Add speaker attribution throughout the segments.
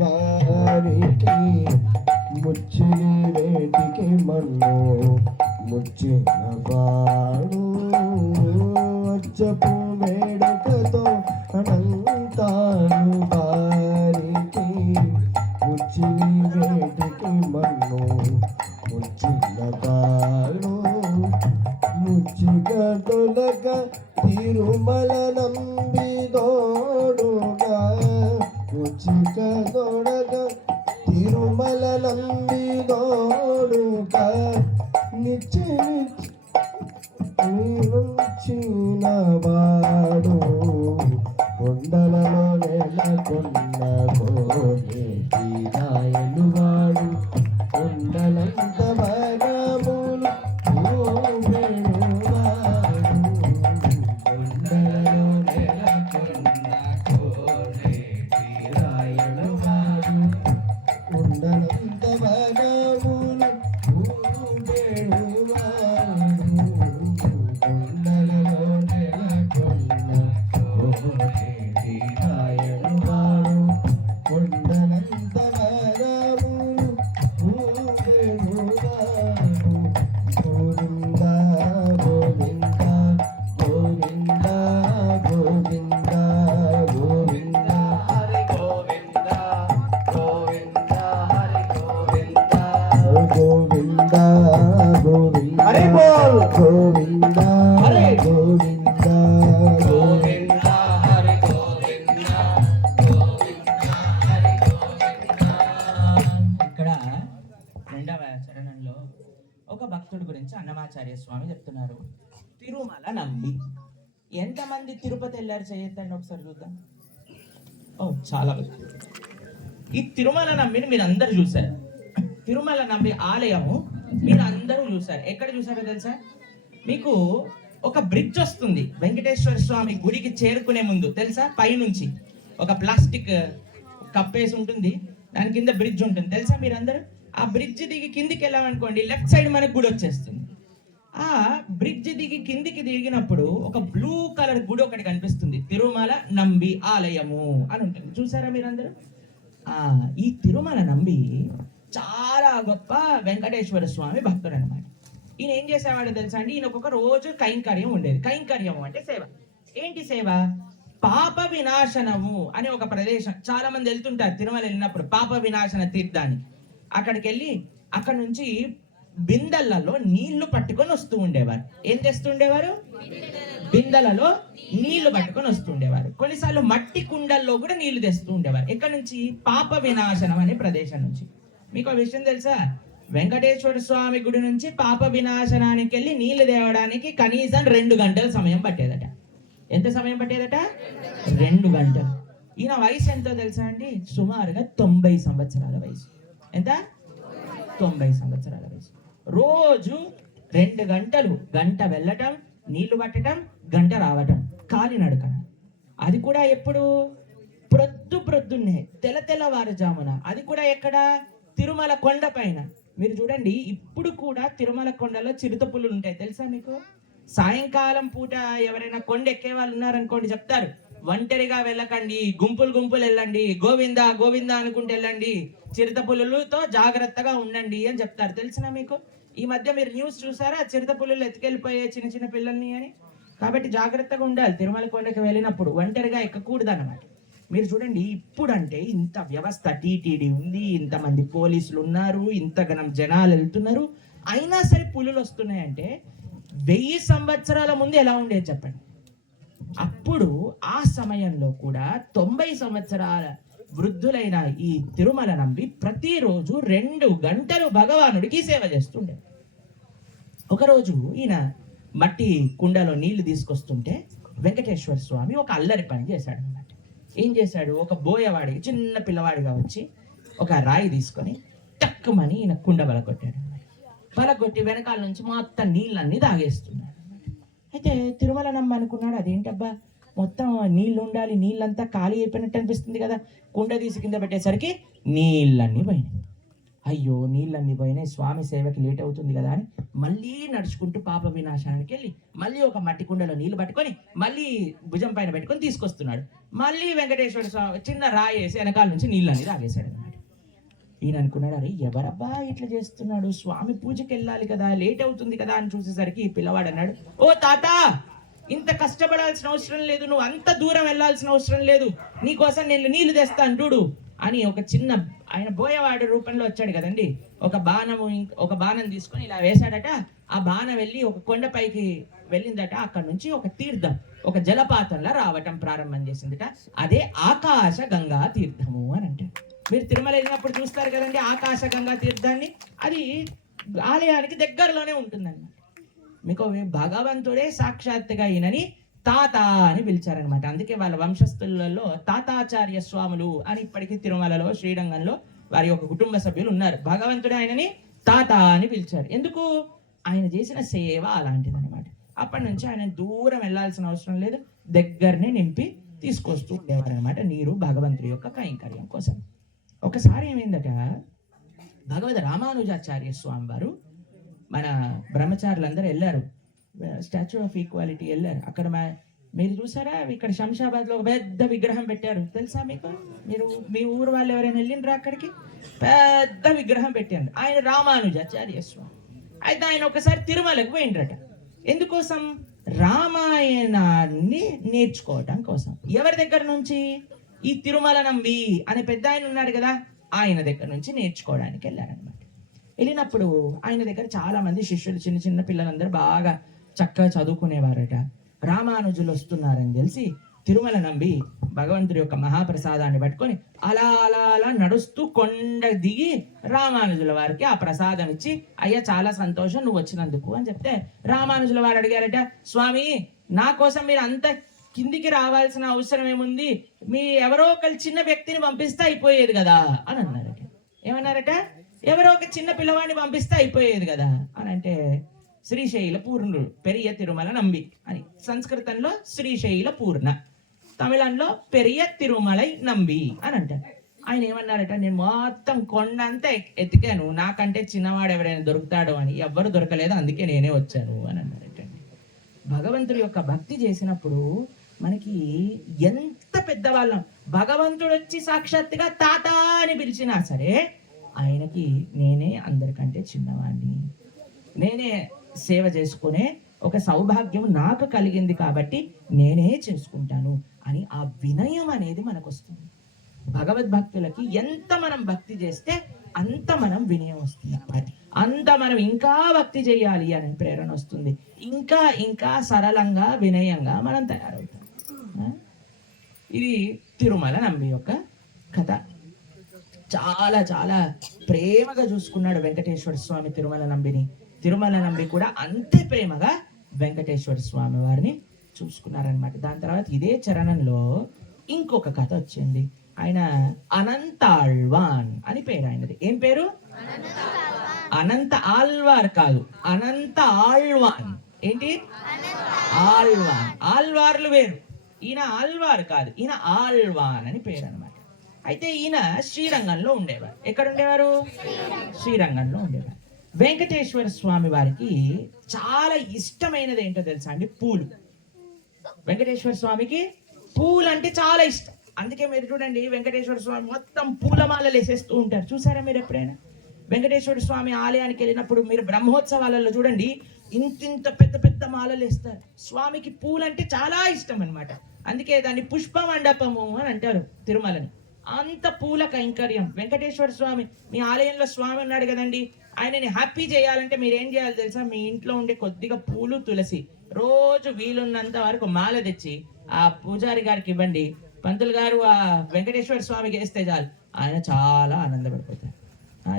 Speaker 1: వారికి ముచ్చిని వేటికి మన్ను ముచ్చిన వాడు వచ్చపు వేడుకతో గోవింద
Speaker 2: చేయొద్దండి ఒకసారి చూద్దాం. ఓ చాలా ఈ తిరుమల నమ్మిని మీరు అందరు చూశారు. తిరుమల నమ్మి ఆలయము మీరు అందరూ చూశారు. ఎక్కడ చూసారో తెలుసా? మీకు ఒక బ్రిడ్జ్ వస్తుంది. వెంకటేశ్వర స్వామి గుడికి చేరుకునే ముందు తెలుసా? పైనుంచి. ఒక ప్లాస్టిక్ కప్పేసి ఉంటుంది. దాని కింద బ్రిడ్జ్ ఉంటుంది. తెలుసా మీరందరూ? ఆ బ్రిడ్జ్ దిగి కిందికి వెళ్ళామనుకోండి లెఫ్ట్ సైడ్ మనకు గుడి వచ్చేస్తుంది. ఆ బ్రిడ్జ్ దిగి కిందికి దిగినప్పుడు ఒక బ్లూ కలర్ గుడి ఒకటి కనిపిస్తుంది. తిరుమల నంబి ఆలయము అని ఉంటుంది. చూసారా మీరందరూ? ఆ ఈ తిరుమల నంబి చాలా గొప్ప వెంకటేశ్వర స్వామి భక్తుడు అనమాట ఈయన ఏం చేసేవాడు తెలుసా అండి? ఈయన ఒక్కొక్క రోజు కైంకర్యం ఉండేది. కైంకర్యం అంటే సేవ. ఏంటి సేవ? పాప వినాశనము అనే ఒక ప్రదేశం. చాలా మంది వెళ్తుంటారు తిరుమల వెళ్ళినప్పుడు పాప వినాశన తీర్థాన్ని అక్కడికి వెళ్ళి అక్కడ నుంచి బిందెలలో నీళ్ళు పట్టుకొని వస్తూ ఉండేవారు. ఏం తెస్తుండేవారు బిందెలలో నీళ్ళు పట్టుకొని వస్తుండేవారు కొన్నిసార్లు మట్టి కుండల్లో కూడా నీళ్ళు తెస్తూ ఉండేవారు. ఇక్కడ నుంచి? పాప వినాశనం అనే ప్రదేశం నుంచి. మీకు ఆ విషయం తెలుసా? వెంకటేశ్వర స్వామి గుడి నుంచి పాప వినాశనానికి వెళ్ళి నీళ్ళు తేవడానికి కనీసం రెండు గంటల సమయం పట్టేదట. ఎంత సమయం పట్టేదట? రెండు గంటలు. ఈయన వయసు ఎంతో తెలుసా అండి? సుమారుగా తొంభై సంవత్సరాల వయసు. ఎంత? తొంభై సంవత్సరాల రోజు రెండు గంటలు గంట వెళ్ళటం నీళ్ళు పట్టడం గంట రావటం కాలినడకన అది కూడా ఎప్పుడు? ప్రొద్దు ప్రొద్దున్నే తెల తెల్లవారుజామున. అది కూడా ఎక్కడ? తిరుమల కొండ పైన. మీరు చూడండి ఇప్పుడు కూడా తిరుమల కొండలో చిరుత పుల్లులు ఉంటాయి. తెలుసా మీకు? సాయంకాలం పూట ఎవరైనా కొండ ఎక్కే వాళ్ళు ఉన్నారనుకోండి చెప్తారు. ఒంటరిగా వెళ్ళకండి గుంపులు గుంపులు వెళ్ళండి గోవింద గోవింద అనుకుంటూ వెళ్ళండి చిరుత పులులతో జాగ్రత్తగా ఉండండి అని చెప్తారు. తెలిసిన మీకు? ఈ మధ్య మీరు న్యూస్ చూసారా? చిరుత పులులు ఎత్తుకెళ్ళిపోయే చిన్న చిన్న పిల్లల్ని అని? కాబట్టి జాగ్రత్తగా ఉండాలి. తిరుమల కొండకి వెళ్ళినప్పుడు ఒంటరిగా ఎక్కకూడదు అనమాట మీరు చూడండి ఇప్పుడంటే ఇంత వ్యవస్థ టీటీడీ ఉంది ఇంతమంది పోలీసులు ఉన్నారు ఇంతగనం జనాలు వెళ్తున్నారు. అయినా సరే పులులు వస్తున్నాయంటే వెయ్యి సంవత్సరాల ముందు ఎలా ఉండేది చెప్పండి? అప్పుడు ఆ సమయంలో కూడా తొంభై సంవత్సరాల వృద్ధులైన ఈ తిరుమల నంబి ప్రతిరోజు రెండు గంటలు భగవానుడికి సేవ చేస్తుండే ఒకరోజు ఈయన మట్టి కుండలో నీళ్ళు తీసుకొస్తుంటే వెంకటేశ్వర స్వామి ఒక అల్లరి పని చేశాడు అనమాట ఏం చేశాడు? ఒక బోయవాడికి చిన్న పిల్లవాడిగా వచ్చి ఒక రాయి తీసుకొని టక్కుమని ఈయన కుండ బలగొట్టాడు బలగొట్టి వెనకాల నుంచి మొత్తం నీళ్ళన్నీ తాగేస్తున్నాడు అయితే తిరుమలనమ్మ అనుకున్నాడు అదేంటబ్బా? మొత్తం నీళ్ళు ఉండాలి నీళ్ళంతా ఖాళీ అయిపోయినట్టు అనిపిస్తుంది కదా. కుండ తీసి కింద పెట్టేసరికి నీళ్ళన్నీ పోయినాయి. అయ్యో నీళ్ళన్నీ పోయినాయి స్వామి సేవకి లేట్ అవుతుంది కదా అని మళ్ళీ నడుచుకుంటూ పాప వినాశనానికి వెళ్ళి మళ్ళీ ఒక మట్టి కుండలో నీళ్ళు పట్టుకొని మళ్ళీ భుజం పైన పెట్టుకొని తీసుకొస్తున్నాడు. మళ్ళీ వెంకటేశ్వర స్వామి చిన్న రాయి వేసి వెనకాల నుంచి నీళ్ళని రాగేశాడు అనమాట ఈయన అనుకున్నాడు అరే ఎవరబ్బా ఇట్లా చేస్తున్నాడు? స్వామి పూజకి వెళ్ళాలి కదా లేట్ అవుతుంది కదా అని చూసేసరికి ఈ పిల్లవాడు అన్నాడు ఓ తాత ఇంత కష్టపడాల్సిన అవసరం లేదు నువ్వు అంత దూరం వెళ్ళాల్సిన అవసరం లేదు నీకోసం నేను నీళ్ళు తెస్తాను చూడు. అని ఒక చిన్న ఆయన బోయవాడి రూపంలో వచ్చాడు కదండి. ఒక బాణము ఒక బాణం తీసుకొని ఇలా వేశాడట. ఆ బాణం వెళ్ళి ఒక కొండపైకి వెళ్ళిందట. అక్కడ నుంచి ఒక తీర్థం ఒక జలపాతంలా రావటం ప్రారంభం చేసిందట. అదే ఆకాశ గంగా తీర్థము అని అంటారు. మీరు తిరుమల వెళ్ళినప్పుడు చూస్తారు కదండి ఆకాశ గంగా తీర్థాన్ని. అది ఆలయానికి దగ్గరలోనే ఉంటుందన్నమాట. మీకు భగవంతుడే సాక్షాత్తుగా ఈయనని తాత అని పిలిచారనమాట అందుకే వాళ్ళ వంశస్థులలో తాతాచార్య స్వాములు అని ఇప్పటికీ తిరుమలలో శ్రీరంగంలో వారి యొక్క కుటుంబ సభ్యులు ఉన్నారు. భగవంతుడు ఆయనని తాత అని పిలిచారు. ఎందుకు? ఆయన చేసిన సేవ అలాంటిది అనమాట అప్పటి నుంచి ఆయన దూరం వెళ్ళాల్సిన అవసరం లేదు. దగ్గరనే నింపి తీసుకొస్తూ ఉండేవారు అనమాట నీరు భగవంతుడి యొక్క కైంకర్యం కోసం. ఒకసారి ఏమైందట? భగవద్ రామానుజాచార్య స్వామి వారు మన బ్రహ్మచారులందరూ వెళ్ళారు. స్టాచ్యూ ఆఫ్ ఈక్వాలిటీ వెళ్ళారు. అక్కడ మా మీరు చూసారా? ఇక్కడ శంషాబాద్లో ఒక పెద్ద విగ్రహం పెట్టారు. తెలుసా మీకు? మీరు మీ ఊరు వాళ్ళు ఎవరైనా వెళ్ళినరా అక్కడికి? పెద్ద విగ్రహం పెట్టారు ఆయన రామానుజాచార్య స్వామి. అయితే ఆయన ఒకసారి తిరుమలకు పోయిండ్రట. ఎందుకోసం? రామాయణాన్ని నేర్చుకోవటం కోసం. ఎవరి దగ్గర నుంచి? ఈ తిరుమల నంబి అనే పెద్ద ఆయన ఉన్నాడు కదా ఆయన దగ్గర నుంచి నేర్చుకోవడానికి వెళ్ళారనమాట వెళ్ళినప్పుడు ఆయన దగ్గర చాలా మంది శిష్యులు చిన్న చిన్న పిల్లలందరూ బాగా చక్కగా చదువుకునేవారట. రామానుజులు వస్తున్నారని తెలిసి తిరుమల నంబి భగవంతుడి యొక్క మహాప్రసాదాన్ని పట్టుకొని అలా అలా అలా నడుస్తూ కొండ దిగి రామానుజుల వారికి ఆ ప్రసాదం ఇచ్చి అయ్యా చాలా సంతోషం నువ్వు వచ్చినందుకు అని చెప్తే రామానుజుల వారు అడిగారట స్వామి నా కోసం మీరు అంత కిందికి రావాల్సిన అవసరం ఏముంది? మీ ఎవరో ఒక చిన్న వ్యక్తిని పంపిస్తే అయిపోయేది కదా అని అన్నారట. ఏమన్నారట? ఎవరో ఒక చిన్న పిల్లవాడిని పంపిస్తే అయిపోయేది కదా అని అంటే శ్రీశైల పూర్ణుడు పెరియ తిరుమల నంబి అని. సంస్కృతంలో శ్రీశైల పూర్ణ తమిళంలో పెరియ తిరుమలై నంబి అని అంటారు. ఆయన ఏమన్నారట నేను మొత్తం కొండంతా ఎతికాను. నాకంటే చిన్నవాడు ఎవరైనా దొరుకుతాడో అని. ఎవ్వరు దొరకలేదు అందుకే నేనే వచ్చాను. అని అన్నారటండి భగవంతుడి యొక్క భక్తి చేసినప్పుడు మనకి ఎంత పెద్దవాళ్ళం. భగవంతుడు వచ్చి సాక్షాత్తుగా తాత అని పిలిచినా సరే ఆయనకి నేనే అందరికంటే చిన్నవాడిని నేనే సేవ చేసుకునే ఒక సౌభాగ్యం నాకు కలిగింది కాబట్టి నేనే చేసుకుంటాను అని ఆ వినయం అనేది మనకు వస్తుంది భగవద్భక్తులకి ఎంత మనం భక్తి చేస్తే అంత మనం వినయం వస్తుంది అన్నమాట. అంత మనం ఇంకా భక్తి చేయాలి అనే ప్రేరణ వస్తుంది. ఇంకా ఇంకా సరళంగా వినయంగా మనం తయారవుతాం. ఇది తిరుమల నమ్మి యొక్క కథ. చాలా చాలా ప్రేమగా చూసుకున్నాడు వెంకటేశ్వర స్వామి తిరుమల నంబిని తిరుమల నంబి కూడా అంతే ప్రేమగా వెంకటేశ్వర స్వామి వారిని చూసుకున్నారనమాట దాని తర్వాత ఇదే చరణంలో ఇంకొక కథ వచ్చింది. ఆయన అనంతాళ్వాన్ అని పేరు ఆయనది. ఏం పేరు? అనంత ఆల్వార్ కాదు. అనంత ఆళ్వాన్. ఏంటి? ఆళ్వాన్. ఆల్వార్లు వేరు. ఈయన ఆల్వార్ కాదు. ఈయన ఆళ్వాన్ అని పేరు అనమాట అయితే ఈయన శ్రీరంగంలో ఉండేవారు. ఎక్కడ ఉండేవారు శ్రీరంగంలో ఉండేవారు. వెంకటేశ్వర స్వామి వారికి చాలా ఇష్టమైనది ఏంటో తెలుసా అండి? పూలు. వెంకటేశ్వర స్వామికి పూలు అంటే చాలా ఇష్టం. అందుకే మీరు చూడండి వెంకటేశ్వర స్వామి మొత్తం పూలమాలలు వేసేస్తూ ఉంటారు. చూసారా మీరు ఎప్పుడైనా? వెంకటేశ్వర స్వామి ఆలయానికి వెళ్ళినప్పుడు మీరు బ్రహ్మోత్సవాలలో చూడండి ఇంతింత పెద్ద పెద్ద మాలలు వేస్తారు. స్వామికి పూలు అంటే చాలా ఇష్టం అనమాట అందుకే దాన్ని పుష్ప మండపము అని అంటారు తిరుమలని. అంత పూల కైంకర్యం. వెంకటేశ్వర స్వామి మీ ఆలయంలో స్వామి ఉన్నాడు కదండి ఆయనని హ్యాపీ చేయాలంటే మీరు ఏం చేయాలి తెలుసా? మీ ఇంట్లో ఉండే కొద్దిగా పూలు తులసి రోజు వీలున్నంత వరకు మాల తెచ్చి ఆ పూజారి గారికి ఇవ్వండి. పంతులు గారు ఆ వెంకటేశ్వర స్వామికి వేస్తే చాలు. ఆయన చాలా ఆనందపడిపోతారు.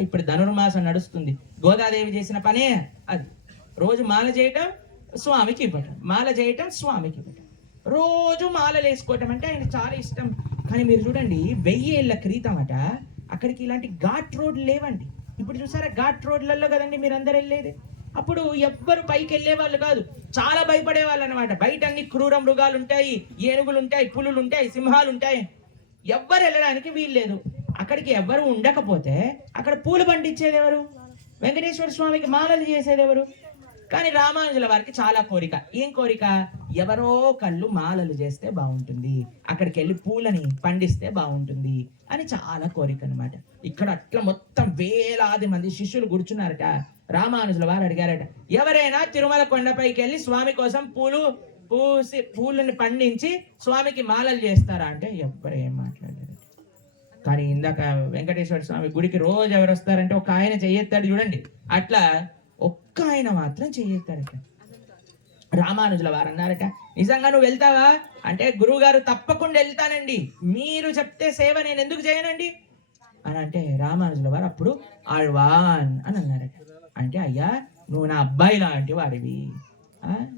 Speaker 2: ఇప్పుడు ధనుర్మాసం నడుస్తుంది. గోదాదేవి చేసిన పనే అది. రోజు మాల చేయటం స్వామికి ఇవ్వటం. మాల చేయటం స్వామికి ఇవ్వటం. రోజు మాలలు వేసుకోవటం అంటే ఆయన చాలా ఇష్టం. కానీ మీరు చూడండి వెయ్యి ఏళ్ళ క్రితం అట అక్కడికి ఇలాంటి ఘాట్ రోడ్ లేవండి. ఇప్పుడు చూసారా ఘాట్ రోడ్లలో కదండి మీరు అందరు వెళ్ళేది? అప్పుడు ఎవ్వరు పైకి వెళ్ళే వాళ్ళు కాదు చాలా భయపడే వాళ్ళు అనమాట బయట అన్ని క్రూర మృగాలు ఉంటాయి ఏనుగులు ఉంటాయి పులులు ఉంటాయి సింహాలు ఉంటాయి ఎవ్వరు వెళ్ళడానికి వీల్లేదు అక్కడికి ఎవ్వరు ఉండకపోతే అక్కడ పూలు పండించేది ఎవరు? వెంకటేశ్వర స్వామికి మాలలు చేసేది ఎవరు? కానీ రామానుజుల వారికి చాలా కోరిక. ఏం కోరిక? ఎవరో కళ్ళు మాలలు చేస్తే బాగుంటుంది. అక్కడికి వెళ్ళి పూలని పండిస్తే బాగుంటుంది అని చాలా కోరిక అనమాట ఇక్కడ అట్లా మొత్తం వేలాది మంది శిష్యులు కూర్చున్నారట. రామానుజుల వారు అడిగారట ఎవరైనా తిరుమల కొండపైకి వెళ్ళి స్వామి కోసం పూలు పూసి పూలని పండించి స్వామికి మాలలు చేస్తారా అంటే ఎవ్వరు ఏం కానీ ఇందాక వెంకటేశ్వర స్వామి గుడికి రోజు ఎవరు వస్తారంటే ఒక ఆయన చెయ్యెత్తాడు చూడండి. అట్లా ఒక్క ఆయన మాత్రం చెయ్యెత్తాడట రామానుజుల వారు అన్నారట నిజంగా నువ్వు వెళ్తావా? అంటే గురువుగారు తప్పకుండా వెళ్తానండి. మీరు చెప్తే సేవ నేను ఎందుకు చేయనండి? అని అంటే రామానుజుల వారు అప్పుడు ఆళ్వాన్ అని అన్నారట. అంటే అయ్యా నువ్వు నా అబ్బాయి లాంటి వాడివి.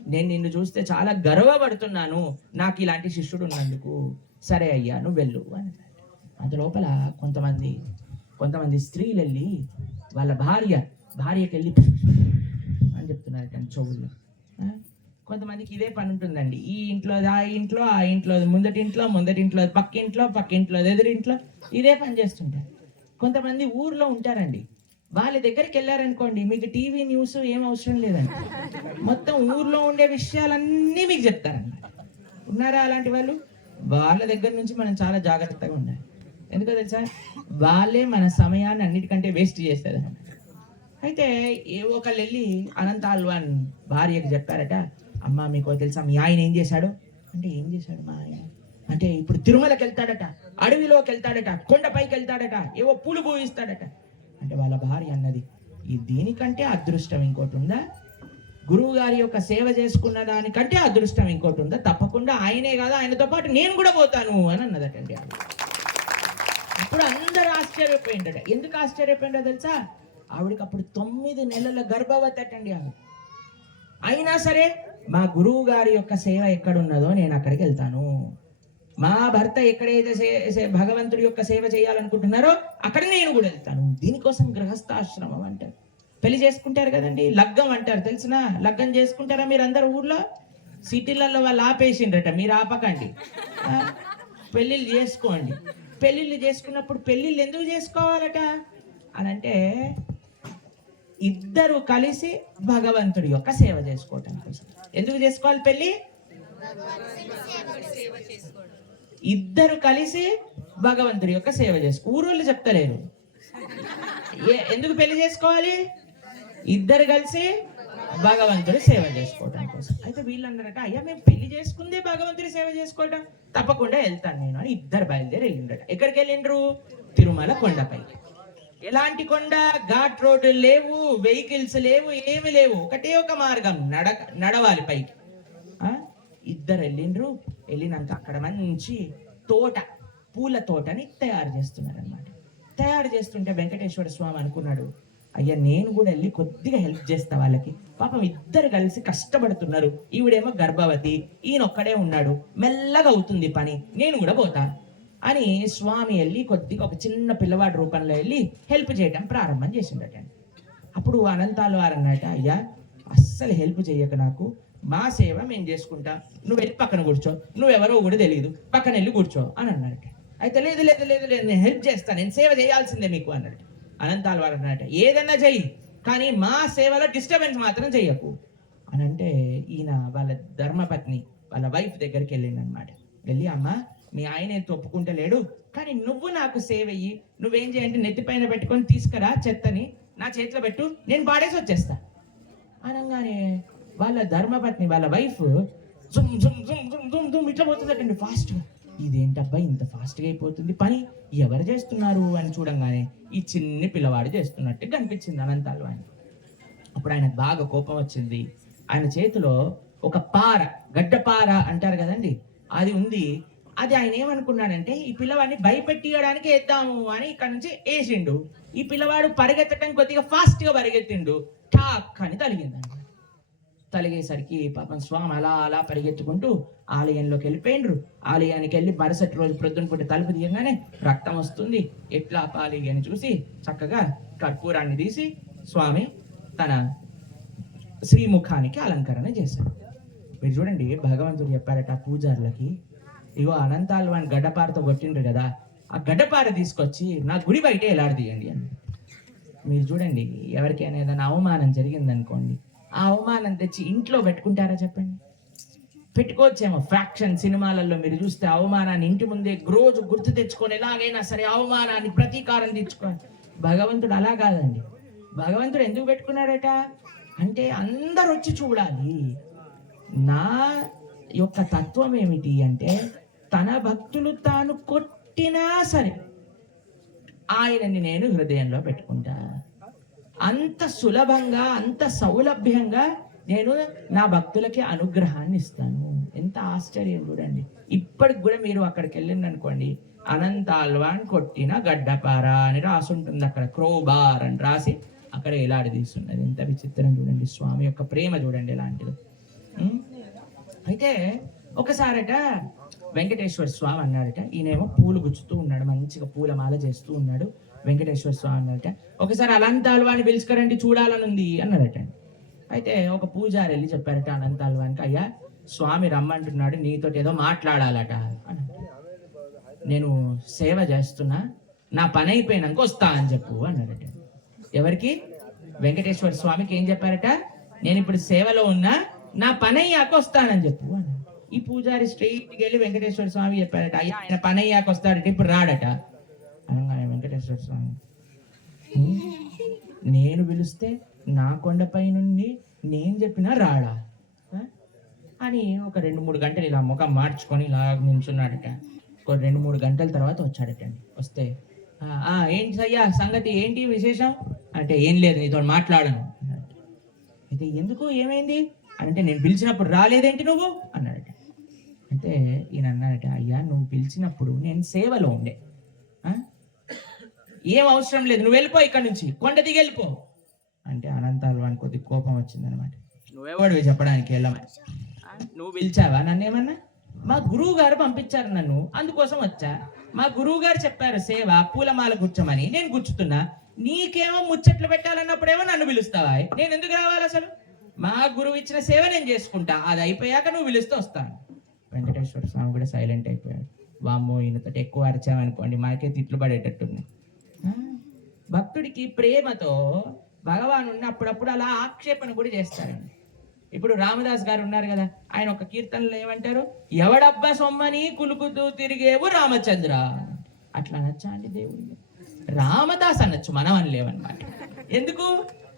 Speaker 2: నేను నిన్ను చూస్తే చాలా గర్వపడుతున్నాను. నాకు ఇలాంటి శిష్యుడు ఉన్నందుకు. సరే అయ్యా నువ్వు వెళ్ళు అని అంత లోపల కొంతమంది కొంతమంది స్త్రీలు వెళ్ళి వాళ్ళ భార్య భార్యకి వెళ్ళి అని చెప్తున్నారు చెవుల్లో. కొంతమందికి ఇదే పని ఉంటుందండి ఈ ఇంట్లో ఆ ఇంట్లో ఆ ఇంట్లో ముందటి ఇంట్లో ముందటి ఇంట్లో పక్క ఇంట్లో పక్క ఇంట్లో ఎదురింట్లో ఇదే పని చేస్తుంటారు. కొంతమంది ఊర్లో ఉంటారండి. వాళ్ళ దగ్గరికి వెళ్ళారనుకోండి మీకు టీవీ న్యూస్ ఏం అవసరం లేదండి. మొత్తం ఊర్లో ఉండే విషయాలన్నీ మీకు చెప్తారన్నమాట. ఉన్నారా అలాంటి వాళ్ళు? వాళ్ళ దగ్గర నుంచి మనం చాలా జాగ్రత్తగా ఉండాలి. ఎందుకో తెలుసా? వాళ్ళే మన సమయాన్ని అన్నిటికంటే వేస్ట్ చేస్తారు అయితే ఒకళ్ళు వెళ్ళి అనంత అల్వాన్ భార్యకు చెప్పారట అమ్మ మీకు తెలుసా? మీ ఆయన ఏం చేశాడు? అంటే ఏం చేశాడు మా ఆయన? అంటే ఇప్పుడు తిరుమలకి వెళ్తాడట అడవిలోకి వెళ్తాడట కొండపైకి వెళ్తాడట ఏవో పూలు పూయిస్తాడట అంటే వాళ్ళ భార్య అన్నది ఈ దీనికంటే అదృష్టం ఇంకోటి ఉందా? గురువు గారి యొక్క సేవ చేసుకున్న దానికంటే అదృష్టం ఇంకోటి ఉందా? తప్పకుండా ఆయనే కాదు ఆయనతో పాటు నేను కూడా పోతాను అని అన్నదటండి ఆవిడ. అప్పుడు అందరూ ఆశ్చర్యపోయిందట ఎందుకు ఆశ్చర్యపోయిందో తెలుసా? ఆవిడకి అప్పుడు తొమ్మిది నెలల గర్భవతి అటండి ఆవిడ. అయినా సరే మా గురువు గారి యొక్క సేవ ఎక్కడున్నదో నేను అక్కడికి వెళ్తాను. మా భర్త ఎక్కడైతే సే- భగవంతుడి యొక్క సేవ చేయాలనుకుంటున్నారో అక్కడ నేను కూడా వెళ్తాను. దీనికోసం గృహస్థాశ్రమం అంటారు. పెళ్ళి చేసుకుంటారు కదండి లగ్గం అంటారు. తెలిసిన? లగ్గం చేసుకుంటారా మీరు అందరు ఊర్లో? సిటీలలో వాళ్ళు ఆపేసిండ్రట మీరు ఆపకండి. పెళ్ళిళ్ళు చేసుకోండి. పెళ్ళిళ్ళు చేసుకున్నప్పుడు పెళ్ళిళ్ళు ఎందుకు చేసుకోవాలట? అని అంటే ఇద్దరు కలిసి భగవంతుడి యొక్క సేవ చేసుకోవటం కోసం. ఎందుకు చేసుకోవాలి పెళ్ళి? ఇద్దరు కలిసి భగవంతుడి యొక్క సేవ చేసుకో ఊరోళ్ళు చెప్తలేరు. ఎందుకు పెళ్ళి చేసుకోవాలి? ఇద్దరు కలిసి భగవంతుడి సేవ చేసుకోవటం కోసం. అయితే వీళ్ళు అన్నారట అయ్యా మేము పెళ్ళి చేసుకుందే భగవంతుడి సేవ చేసుకోవటం. తప్పకుండా వెళ్తాను నేను అని ఇద్దరు బయలుదేరి వెళ్ళిండట ఎక్కడికి వెళ్ళిండ్రు తిరుమల కొండపై ఎలాంటి కొండ ఘాట్ రోడ్లు లేవు వెహికల్స్ లేవు ఏమి లేవు. ఒకటే ఒక మార్గం నడ నడవాలి పైకి. ఇద్దరు వెళ్ళిండ్రు వెళ్ళినాక అక్కడ మంచి తోట పూల తోటని తయారు చేస్తున్నారు అనమాట తయారు చేస్తుంటే వెంకటేశ్వర స్వామి అనుకున్నాడు అయ్యా నేను కూడా వెళ్ళి కొద్దిగా హెల్ప్ చేస్తా వాళ్ళకి. పాపం ఇద్దరు కలిసి కష్టపడుతున్నారు. ఈవిడేమో గర్భవతి ఈయన ఒక్కడే ఉన్నాడు. మెల్లగా అవుతుంది పని. నేను కూడా పోతా అని స్వామి వెళ్ళి కొద్దిగా ఒక చిన్న పిల్లవాడి రూపంలో వెళ్ళి హెల్ప్ చేయడం ప్రారంభం చేసిండట అప్పుడు అనంతాలు వారు అన్నట అయ్యా అస్సలు హెల్ప్ చేయక నాకు. మా సేవ మేము చేసుకుంటా. నువ్వు వెళ్ళి పక్కన కూర్చో. నువ్వెవరో కూడా తెలియదు పక్కన వెళ్ళి కూర్చో. అని అన్నట అయితే లేదు లేదు లేదు లేదు నేను హెల్ప్ చేస్తాను నేను సేవ చేయాల్సిందే మీకు. అన్నాడు అనంతాలు వారు అన్నట ఏదన్నా చెయ్యి. కానీ మా సేవలో డిస్టర్బెన్స్ మాత్రం చెయ్యకు. అని అంటే ఈయన వాళ్ళ ధర్మపత్ని వాళ్ళ వైఫ్ దగ్గరికి వెళ్ళింది అనమాట వెళ్ళి అమ్మ మీ ఆయన ఎంత ఒప్పుకుంటలేడు కానీ నువ్వు నాకు సేవ్ అయ్యి నువ్వేం చేయంటే నెత్తిపైన పెట్టుకొని తీసుకురా చెత్తని నా చేతిలో పెట్టు నేను పాడేసి వచ్చేస్తా. అనగానే వాళ్ళ ధర్మపత్ని వాళ్ళ వైఫ్ జుమ్ జుమ్ జుమ్ జుమ్ జుమ్ జుమ్ ఇట్లా పోతుందటండి ఫాస్ట్గా ఇదేంటబ్బా ఇంత ఫాస్ట్గా అయిపోతుంది పని? ఎవరు చేస్తున్నారు అని చూడంగానే ఈ చిన్ని పిల్లవాడు చేస్తున్నట్టు కనిపించింది అనంతాలు ఆయన అప్పుడు ఆయనకు బాగా కోపం వచ్చింది. ఆయన చేతిలో ఒక పార గడ్డ పార అంటారు కదండి. అది ఉంది. అది ఆయన ఏమనుకున్నాడంటే ఈ పిల్లవాడిని భయపెట్టియడానికి వేద్దాము అని ఇక్కడ నుంచి వేసిండు ఈ పిల్లవాడు పరిగెత్తడం కొద్దిగా ఫాస్ట్గా పరిగెత్తిండు. ఠాక్ అని తలిగిందండి తలిగేసరికి పాపం స్వామి అలా అలా పరిగెత్తుకుంటూ ఆలయంలోకి వెళ్ళిపోయిండ్రు. ఆలయానికి వెళ్ళి మరుసటి రోజు ప్రొద్దున పూట తలుపు తీయగానే రక్తం వస్తుంది. ఎట్లా ఆపాలి అని చూసి చక్కగా కర్పూరాన్ని తీసి స్వామి తన శ్రీముఖానికి అలంకరణ చేశాడు. మీరు చూడండి భగవంతుడు చెప్పారట పూజారులకి ఇగో అనంతాలు వాడిని గడ్డపారతో కొట్టిండ్రు కదా ఆ గడ్డపార తీసుకొచ్చి నా గుడి బయట ఎలాడదీయండి అని. మీరు చూడండి ఎవరికైనా ఏదైనా అవమానం జరిగిందనుకోండి ఆ అవమానం తెచ్చి ఇంట్లో పెట్టుకుంటారా చెప్పండి? పెట్టుకోవచ్చేమో ఫ్యాక్షన్ సినిమాలలో మీరు చూస్తే అవమానాన్ని ఇంటి ముందే రోజు గుర్తు తెచ్చుకొని ఎలాగైనా సరే అవమానాన్ని ప్రతీకారం తెచ్చుకోవాలి భగవంతుడు అలా కాదండి. భగవంతుడు ఎందుకు పెట్టుకున్నాడట? అంటే అందరు వచ్చి చూడాలి. నా యొక్క తత్వం ఏమిటి అంటే తన భక్తులు తాను కొట్టినా సరే ఆయనని నేను హృదయంలో పెట్టుకుంటా. అంత సులభంగా అంత సౌలభ్యంగా నేను నా భక్తులకి అనుగ్రహాన్ని ఇస్తాను. ఎంత ఆశ్చర్యం చూడండి. ఇప్పటికి కూడా మీరు అక్కడికి వెళ్ళింది అనుకోండి అనంత అల్వాన్ కొట్టిన గడ్డపార అని రాసి ఉంటుంది అక్కడ. క్రోబార్ అని రాసి అక్కడ ఎలాడి తీస్తున్నది ఎంత విచిత్రం చూడండి. స్వామి యొక్క ప్రేమ చూడండి ఎలాంటిది. అయితే ఒకసారట వెంకటేశ్వర స్వామి అన్నాడట ఈయనేమో పూలు గుచ్చుతూ ఉన్నాడు మంచిగా పూలమాల చేస్తూ ఉన్నాడు వెంకటేశ్వర స్వామి అన్నాడట ఒకసారి అనంత అల్వాని పిలుచుకరండి చూడాలని ఉంది అన్నాడట అయితే ఒక పూజారి వెళ్ళి చెప్పారట అనంత అల్వానికి అయ్యా స్వామి రమ్మంటున్నాడు నీతో ఏదో మాట్లాడాలట నేను సేవ చేస్తున్నా నా పని అయిపోయినాక వస్తా అని చెప్పు అన్నాడట ఎవరికి? వెంకటేశ్వర స్వామికి ఏం చెప్పారట? నేను ఇప్పుడు సేవలో ఉన్నా నా పని అయ్యాక వస్తానని చెప్పు ఈ పూజారి స్ట్రైట్కి వెళ్ళి వెంకటేశ్వర స్వామి చెప్పాడట అయ్యా ఆయన పని అయ్యాక వస్తాడట ఇప్పుడు రాడట. అనగానే వెంకటేశ్వర స్వామి నేను పిలిస్తే నా కొండపై నుండి నేను చెప్పినా రాడా? అని ఒక రెండు మూడు గంటలు ఇలా ముఖం మార్చుకొని ఇలా నిల్చున్నాడట. ఒక రెండు మూడు గంటల తర్వాత వచ్చాడటండి వస్తే ఏంటి అయ్యా సంగతి ఏంటి విశేషం? అంటే ఏం లేదు నీతో మాట్లాడను. అయితే ఎందుకు? ఏమైంది? అంటే నేను పిలిచినప్పుడు రాలేదేంటి నువ్వు? అన్నాడట. అంటే ఈయన అన్నాడట అయ్యా నువ్వు పిలిచినప్పుడు నేను సేవలో ఉండే. ఏం అవసరం లేదు నువ్వు వెళ్ళిపో ఇక్కడ నుంచి కొండ దిగి వెళ్ళిపో. అంటే అనంతాలు అని కొద్ది కోపం వచ్చిందనమాట. నువ్వెవడివి చెప్పడానికి వెళ్ళమని? నువ్వు పిలిచావా నన్ను ఏమన్నా? మా గురువు గారు పంపించారు నన్ను అందుకోసం వచ్చా. మా గురువు గారు చెప్పారు సేవ పూలమాల గుచ్చమని నేను గుచ్చుతున్నా. నీకేమో ముచ్చట్లు పెట్టాలన్నప్పుడేమో నన్ను పిలుస్తావా నేను ఎందుకు రావాలి అసలు? మా గురువు ఇచ్చిన సేవ నేను చేసుకుంటా. అది అయిపోయాక నువ్వు పిలుస్తూ వస్తాను. వెంకటేశ్వర స్వామి కూడా సైలెంట్ అయిపోయాడు. వామ్మో ఈయనతో ఎక్కువ అరిచామనుకోండి మాకే తిట్లు పడేటట్టున్నాయి భక్తుడికి ప్రేమతో భగవాను అప్పుడప్పుడు అలా ఆక్షేపణ కూడా చేస్తారండి ఇప్పుడు రామదాస్ గారు ఉన్నారు కదా ఆయన ఒక కీర్తనలో ఏమంటారు? ఎవడబ్బా సొమ్మని కులుకుతూ తిరిగేవు రామచంద్ర. అట్లా అనొచ్చా అండి దేవుడిని రామదాస్ అనొచ్చు మనం అని లేవన్నమాట ఎందుకు?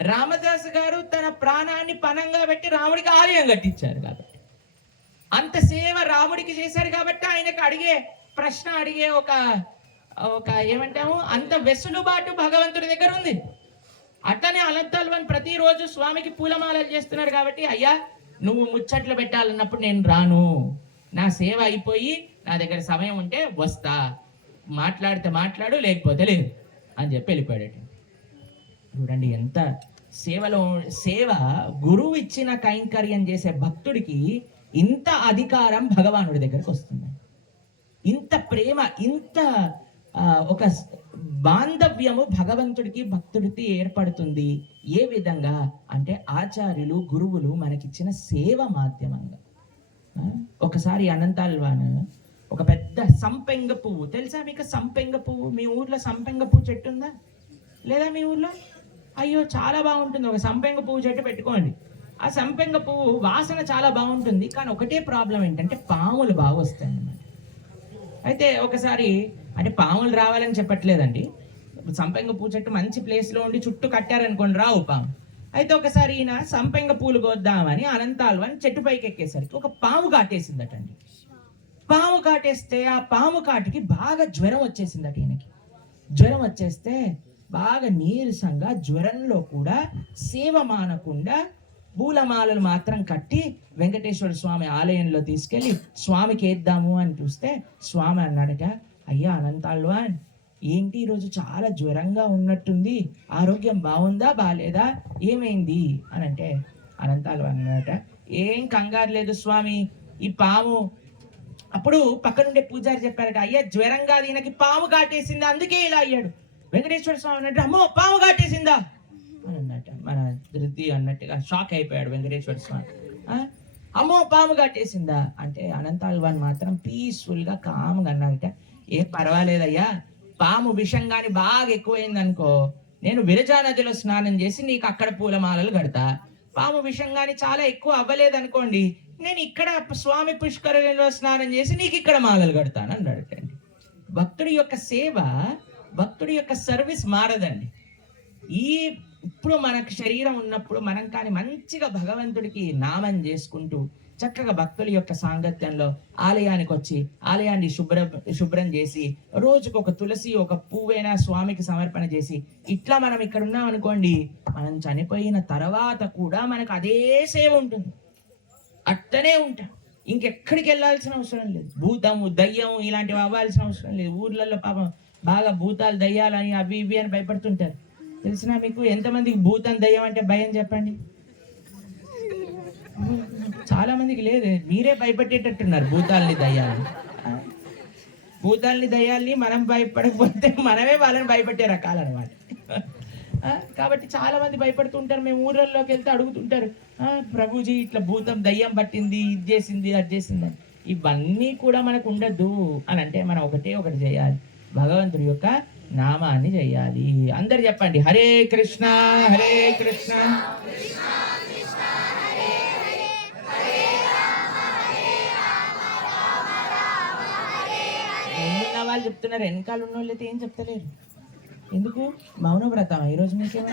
Speaker 2: రామదాస్ గారు తన ప్రాణాన్ని పణంగా పెట్టి రాముడికి ఆలయం కట్టించారు కాబట్టి. అంత సేవ రాముడికి చేశారు కాబట్టి ఆయనకు అడిగే ప్రశ్న అడిగే ఒక ఒక ఏమంటాము అంత వెసులుబాటు భగవంతుడి దగ్గర ఉంది. అట్లనే అలంతాల్వన్ ప్రతిరోజు స్వామికి పూలమాలలు చేస్తున్నారు కాబట్టి అయ్యా నువ్వు ముచ్చట్లు పెట్టాలన్నప్పుడు నేను రాను. నా సేవ అయిపోయి నా దగ్గర సమయం ఉంటే వస్తా. మాట్లాడితే మాట్లాడు లేకపోతే లేదు. అని చెప్పి వెళ్ళిపోయాడు చూడండి ఎంత సేవలో సేవ గురువు ఇచ్చిన కైంకర్యం చేసే భక్తుడికి ఇంత అధికారం భగవానుడి దగ్గరకు వస్తుంది. ఇంత ప్రేమ ఇంత ఒక బాంధవ్యము భగవంతుడికి భక్తుడికి ఏర్పడుతుంది. ఏ విధంగా అంటే ఆచార్యులు గురువులు మనకిచ్చిన సేవ మాధ్యమంగా. ఒకసారి అనంతాల్వాన్ ఒక పెద్ద సంపెంగ పువ్వు తెలుసా మీకు సంపెంగ పువ్వు? మీ ఊర్లో సంపెంగ పువ్వు చెట్టు ఉందా? లేదా మీ ఊర్లో? అయ్యో చాలా బాగుంటుంది. ఒక సంపెంగ పువ్వు చెట్టు పెట్టుకోండి. ఆ సంపెంగ పువ్వు వాసన చాలా బాగుంటుంది. కానీ ఒకటే ప్రాబ్లం ఏంటంటే పాములు బాగా వస్తాయి అన్నమాట. అయితే ఒకసారి అంటే పాములు రావాలని చెప్పట్లేదండి. సంపెంగ పువ్వు చెట్టు మంచి ప్లేస్లో ఉండి చుట్టూ కట్టారనుకోండి రావు పాము. అయితే ఒకసారి ఈయన సంపెంగ పూలు కోద్దామని అనంతాలు అని చెట్టు పైకి ఎక్కేసరికి ఒక పాము కాటేసిందటండి. పాము కాటేస్తే ఆ పాము కాటికి బాగా జ్వరం వచ్చేసిందట ఈయనకి. జ్వరం వచ్చేస్తే బాగా నీరసంగా జ్వరంలో కూడా సేవ మానకుండా పూలమాలలు మాత్రం కట్టి వెంకటేశ్వర స్వామి ఆలయంలో తీసుకెళ్ళి స్వామికి వేద్దాము అని చూస్తే స్వామి అన్నాడట అయ్యా అనంతాళ్వాన్ ఏంటి ఈరోజు చాలా జ్వరంగా ఉన్నట్టుంది ఆరోగ్యం బాగుందా బాగాలేదా ఏమైంది? అని అంటే అనంతాళ్వాన్ అన్నాడట ఏం కంగారు లేదు స్వామి ఈ పాము అప్పుడు పక్కనుండే పూజారి చెప్పారట అయ్యా జ్వరంగా ఈయనకి పాము కాటేసింది అందుకే ఇలా అయ్యాడు. వెంకటేశ్వర స్వామి అన్నట్టు అమ్మో పాము కాటేసిందా అని అన్నట్ట. మన ధృతి అన్నట్టుగా షాక్ అయిపోయాడు వెంకటేశ్వర స్వామి. అమ్మో పాము కాటేసిందా అంటే అనంతాల్వాన్ మాత్రం పీస్ఫుల్గా కామ్గా అన్నారట ఏం పర్వాలేదయ్యా. పాము విషం కానీ బాగా ఎక్కువైంది అనుకో నేను విరజా నదిలో స్నానం చేసి నీకు అక్కడ పూలమాలలు కడతా. పాము విషం కానీ చాలా ఎక్కువ అవ్వలేదు అనుకోండి నేను ఇక్కడ స్వామి పుష్కరిణిలో స్నానం చేసి నీకు ఇక్కడ మాలలు కడతాను అన్నాడు అండి. భక్తుడి యొక్క సేవ భక్తుడి యొక్క సర్వీస్ మారదండి. ఈ ఇప్పుడు మనకు శరీరం ఉన్నప్పుడు మనం కానీ మంచిగా భగవంతుడికి నామం చేసుకుంటూ చక్కగా భక్తుల యొక్క సాంగత్యంలో ఆలయానికి వచ్చి ఆలయాన్ని శుభ్రం శుభ్రం చేసి రోజుకు ఒక తులసి ఒక పువ్వైనా స్వామికి సమర్పణ చేసి ఇట్లా మనం ఇక్కడ ఉన్నాం అనుకోండి మనం చనిపోయిన తర్వాత కూడా మనకు అదే సేవ ఉంటుంది. అట్టనే ఉంటాం. ఇంకెక్కడికి వెళ్ళాల్సిన అవసరం లేదు. భూతము దయ్యం ఇలాంటివి అవ్వాల్సిన అవసరం లేదు. ఊర్లలో పాపం బాగా భూతాలు దయ్యాలని అవి ఇవి అని భయపడుతుంటారు. తెలిసినా మీకు ఎంతమందికి భూతం దయ్యం అంటే భయం చెప్పండి? చాలా మందికి లేదు. మీరే భయపెట్టేటట్టున్నారు భూతాల్ని దయ్యాలని. భూతాల్ని దయ్యాల్ని మనం భయపడకపోతే మనమే వాళ్ళని భయపెట్టే రకాలన్నమాట కాబట్టి చాలా మంది భయపడుతుంటారు. మేము ఊర్లలోకి వెళ్తే అడుగుతుంటారు ప్రభుజీ ఇట్లా భూతం దయ్యం పట్టింది ఇది చేసింది అది చేసింది అని. ఇవన్నీ కూడా మనకు ఉండద్దు అని అంటే మనం ఒకటే ఒకటి చేయాలి. భగవంతుడి యొక్క నామాన్ని చేయాలి. అందరు చెప్పండి హరే కృష్ణ హరే కృష్ణ. ముందున్న వాళ్ళు చెప్తున్నారు వెనకాల ఉన్న వాళ్ళు అయితే ఏం చెప్తలేరు. ఎందుకు? మౌన వ్రతం ఈరోజు మీకేమైనా